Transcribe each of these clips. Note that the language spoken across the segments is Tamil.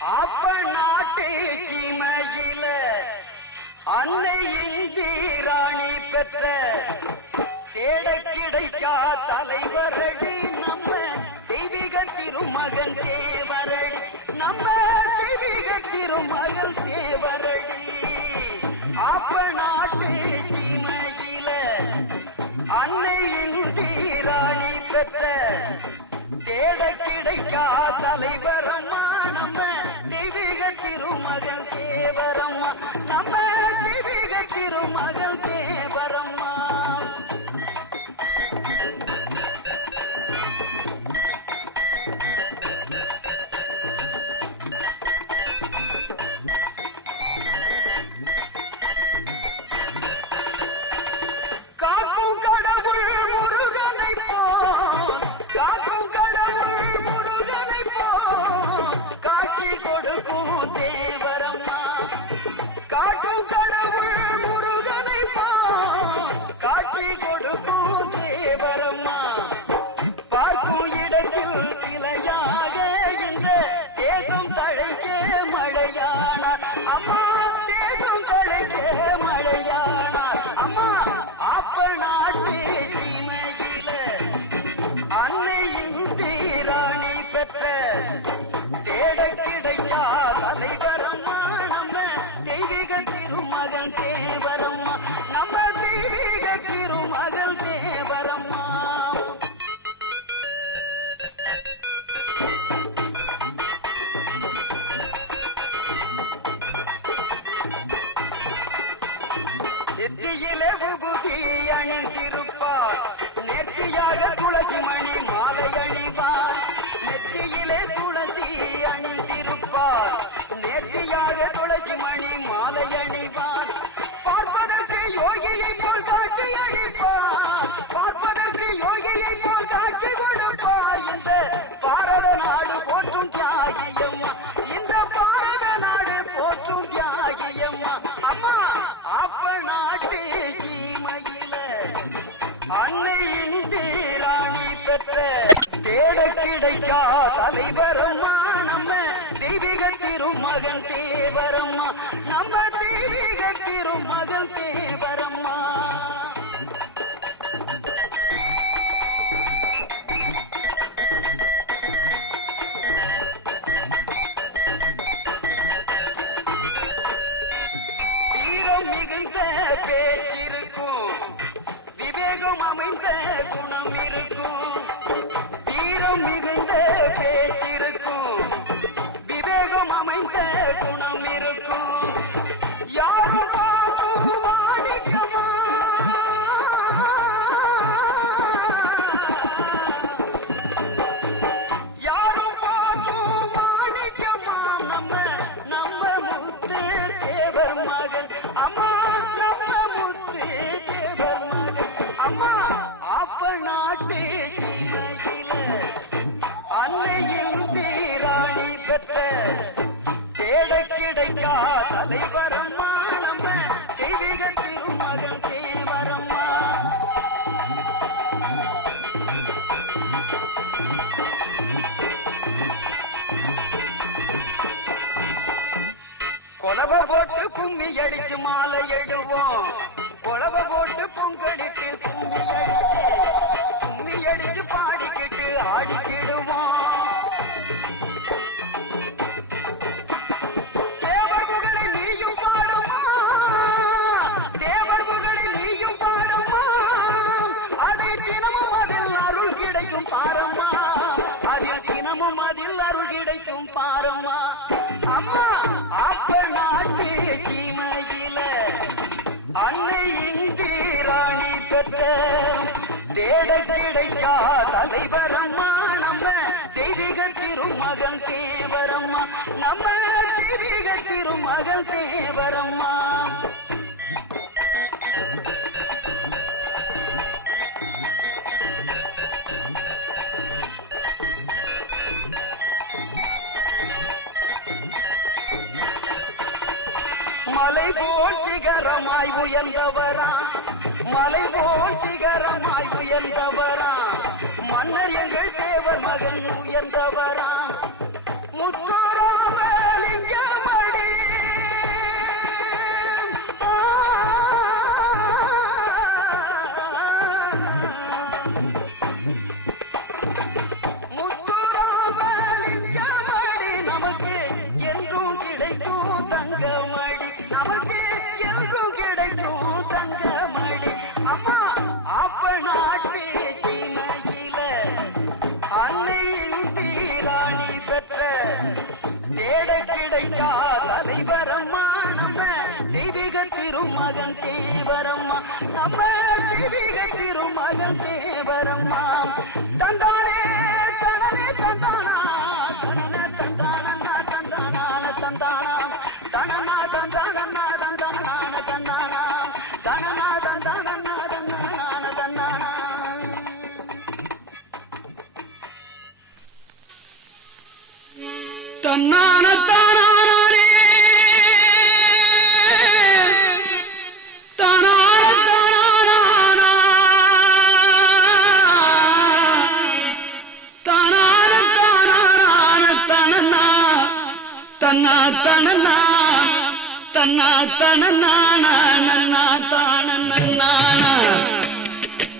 அப்ப நாட்டு சீமையில அன்னை இஞ்சி ராணி பெற்ற தேட கிடைக்கா தலைவரடி நம்ம தெய்வீக திருமகன் தேவரடி. நம்ம தெய்வீக திருமகன் தேவரடி. அப்ப நாட்டு சீமையில அன்னை ராணி பெற்ற தேட கிடைக்கா தலைவர் உன் அருள் கிடைக்கும் பாரம்மா அம்மா அப்ப நாட்டு சீமையில அன்னை இந்தி ராணி பெற்ற தேட கிடைக்கா தலைவரம்மா. நம்ம தெய்வீக திருமகன் தேவரம்மா. நம்ம தெய்வீக திருமகன் தேவரம்மா. முயன்றவரா மலை போல் திருமகன் தேவரம்மா. நம்ம தெய்வீக திருமகன் தேவரம்மா. தந்தானே தனனே தந்தானா. தனன தந்தானா தந்தானான தந்தானா. தனனா தந்தானா தந்தானான தந்தானா. தனனா தந்தானா தந்தானான தந்தானா. தன்னான தன்னா தனனா தன்னா தனநானா நன்னா தான நன்னானா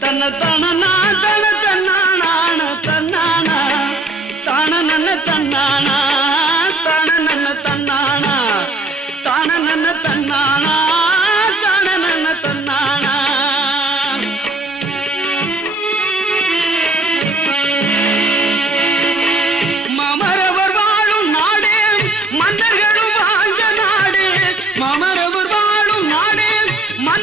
தன்ன தனனா தன தன்னானான தன்னானா தான நன்ன தன்னானா தான நன்ன தன்னானா தான நன்ன தன்னானா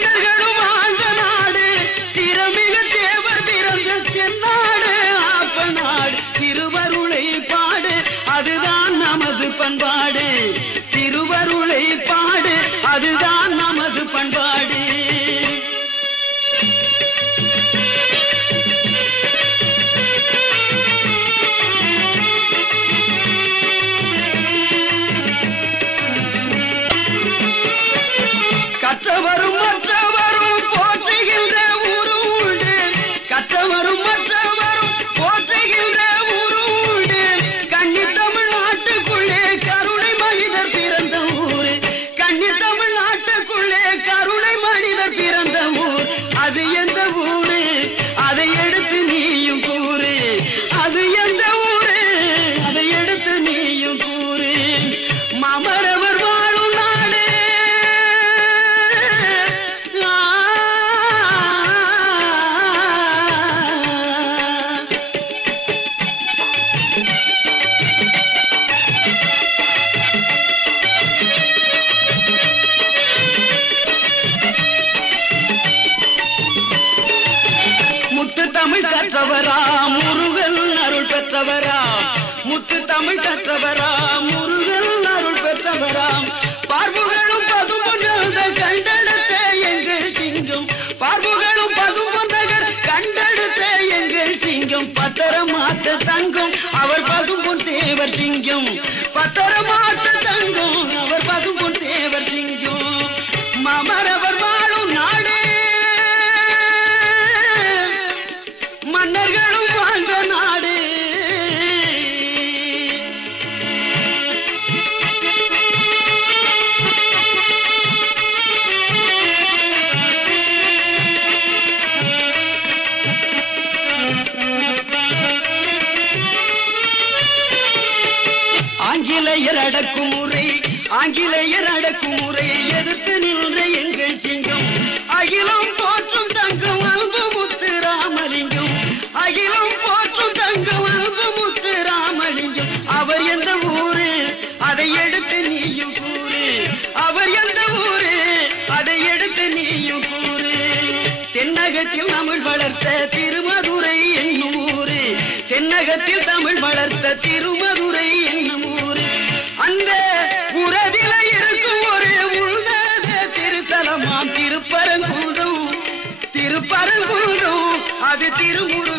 மன்னர்களும் ஆழ்ந்த நாடு. திறமிக தேவர் பிறந்த தென்னாடு ஆப்ப நாடு திருவருளை பாடு. அதுதான் நமது பண்பாடு. தமிழ் கற்றவரா முருகன் அருள் பெற்றவரா முத்து தமிழ் கற்றவரா முருகன் அருள் பெற்றவராம் பார்வுகளும் பசும்பொன்ன கண்டெடுத்தே எங்கள் சிங்கம். பார்வுகளும் பசும்பொன்னகர் கண்டெடுத்தே எங்கள் சிங்கம். பத்தரமாட்டு தங்கும் அவர் பசும்பொன் தேவர் சிங்கம். பத்தரமாட்டு தங்கம் அடக்குமுறை ஆங்கிலேயர் அடக்குமுறை எதிர்த்து நின்ற எங்கள் சிங்கம். அகிலம் போற்றும் தங்கம் அன்பு முத்து ராமலிங்கம். அகிலம் போற்றும் தங்கம் அன்பு முத்து ராமலிங்கம். அவர் எந்த ஊரு? அதை எடுத்து நீயும் கூறு. அவர் எந்த ஊரு? அதை எடுத்து நீயும் கூறு. தென்னகத்தில் தமிழ் வளர்த்த திருமதுரை என்னும் ஊரு. தென்னகத்தில் தமிழ் வளர்த்த திருமதுரை அது திருமுரு